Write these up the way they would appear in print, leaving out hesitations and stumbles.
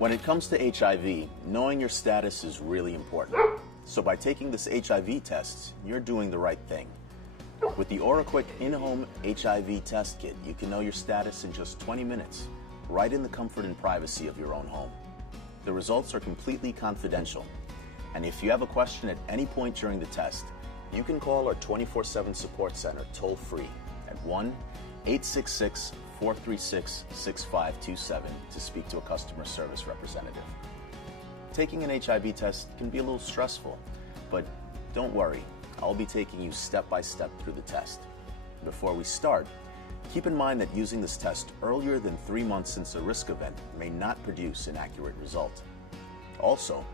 When it comes to HIV, knowing your status is really important. So by taking this HIV test, you're doing the right thing. With the OraQuick In-Home HIV Test Kit, you can know your status in just 20 minutes, right in the comfort and privacy of your own home. The results are completely confidential, and if you have a question at any point during the test, you can call our 24/7 support center toll-free at 1-866-436-6527 to speak to a customer service representative. Taking an HIV test can be a little stressful, but don't worry, I'll be taking you step by step through the test. Before we start, keep in mind that using this test earlier than 3 months since a risk event may not produce an accurate result. Also,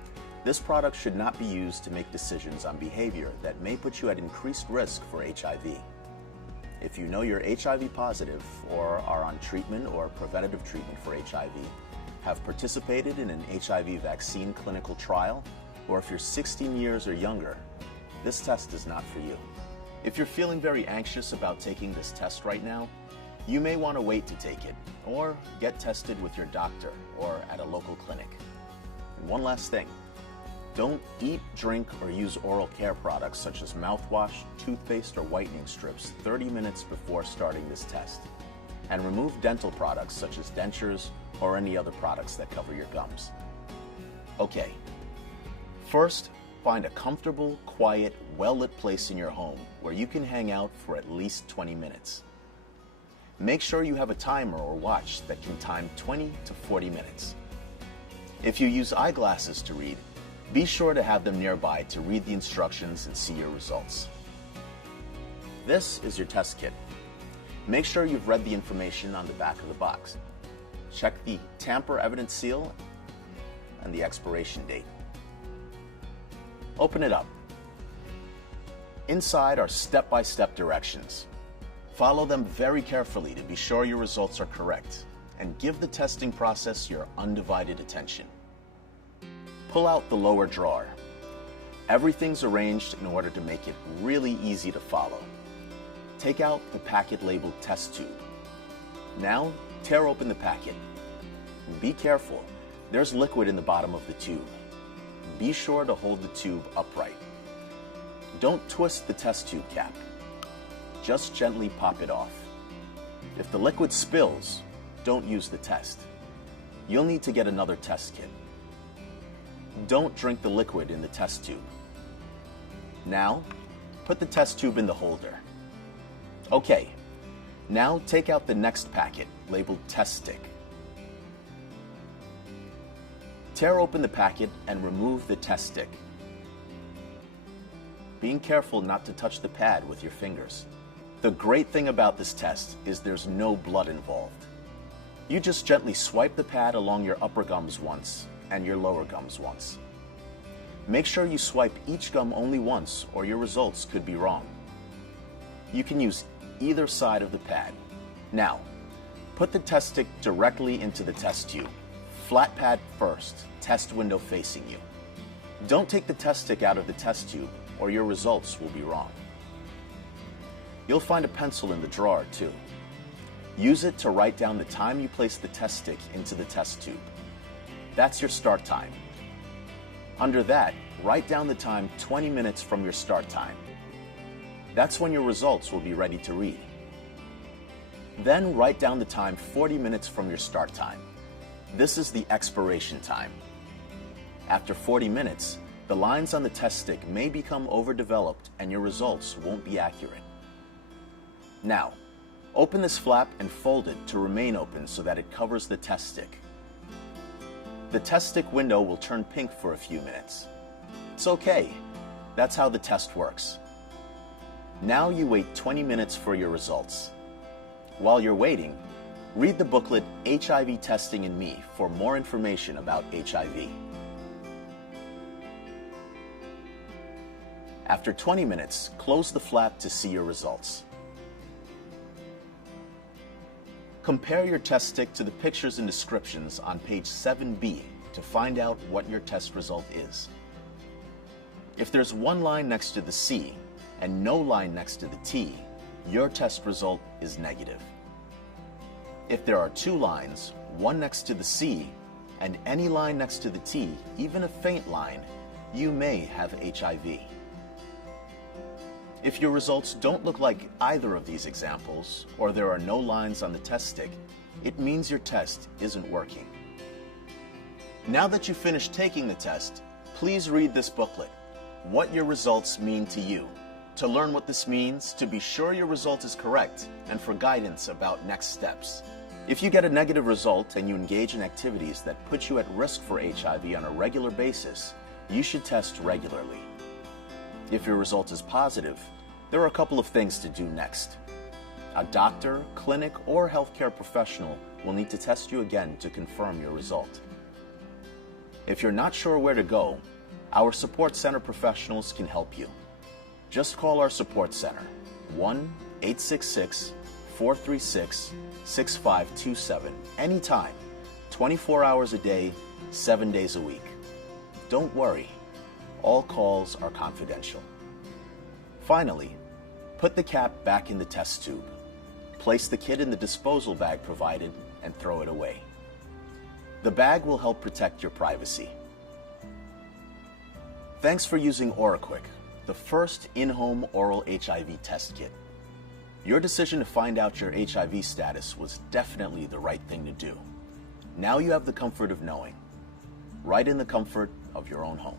this product should not be used to make decisions on behavior that may put you at increased risk for HIV. If you know you're HIV positive or are on treatment or preventative treatment for HIV, have participated in an HIV vaccine clinical trial, or if you're 16 years or younger, this test is not for you. If you're feeling very anxious about taking this test right now, you may want to wait to take it, or get tested with your doctor or at a local clinic. And one last thing, don't eat, drink, or use oral care products such as mouthwash, toothpaste, or whitening strips 30 minutes before starting this test. And remove dental products such as dentures or any other products that cover your gums. Okay, first, find a comfortable, quiet, well-lit place in your home where you can hang out for at least 20 minutes. Make sure you have a timer or watch that can time 20 to 40 minutes. If you use eyeglasses to read, be sure to have them nearby to read the instructions and see your results. This is your test kit. Make sure you've read the information on the back of the box. Check the tamper evidence seal and the expiration date. Open it up. Inside are step-by-step directions. Follow them very carefully to be sure your results are correct, and give the testing process your undivided attention. Pull out the lower drawer. Everything's arranged in order to make it really easy to follow. Take out the packet labeled test tube. Now, tear open the packet. Be careful, there's liquid in the bottom of the tube. Be sure to hold the tube upright. Don't twist the test tube cap. Just gently pop it off. If the liquid spills, don't use the test. You'll need to get another test kit. Don't drink the liquid in the test tube. Now, put the test tube in the holder. Okay, now take out the next packet labeled test stick. Tear open the packet and remove the test stick. Being careful not to touch the pad with your fingers. The great thing about this test is there's no blood involved. You just gently swipe the pad along your upper gums once and your lower gums once. Make sure you swipe each gum only once or your results could be wrong. You can use either side of the pad. Now, put the test stick directly into the test tube. Flat pad first, test window facing you. Don't take the test stick out of the test tube or your results will be wrong. You'll find a pencil in the drawer too. Use it to write down the time you place the test stick into the test tube. That's your start time. Under that, write down the time 20 minutes from your start time. That's when your results will be ready to read. Then write down the time 40 minutes from your start time. This is the expiration time. After 40 minutes, the lines on the test stick may become overdeveloped and your results won't be accurate. Now, open this flap and fold it to remain open so that it covers the test stick. The test stick window will turn pink for a few minutes. It's okay. That's how the test works. Now you wait 20 minutes for your results. While you're waiting, read the booklet HIV Testing in Me for more information about HIV. After 20 minutes, close the flap to see your results. Compare your test stick to the pictures and descriptions on page 7B to find out what your test result is. If there's one line next to the C and no line next to the T, your test result is negative. If there are two lines, one next to the C and any line next to the T, even a faint line, you may have HIV. If your results don't look like either of these examples, or there are no lines on the test stick, it means your test isn't working. Now that you've finished taking the test, please read this booklet, What Your Results Mean to You, to learn what this means, to be sure your result is correct, and for guidance about next steps. If you get a negative result and you engage in activities that put you at risk for HIV on a regular basis, you should test regularly. If your result is positive, there are a couple of things to do next. A doctor, clinic, or healthcare professional will need to test you again to confirm your result. If you're not sure where to go, our support center professionals can help you. Just call our support center, 1-866-436-6527, anytime, 24 hours a day, 7 days a week. Don't worry, all calls are confidential. Finally, put the cap back in the test tube. Place the kit in the disposal bag provided and throw it away. The bag will help protect your privacy. Thanks for using OraQuick, the first in-home oral HIV test kit. Your decision to find out your HIV status was definitely the right thing to do. Now you have the comfort of knowing, right in the comfort of your own home.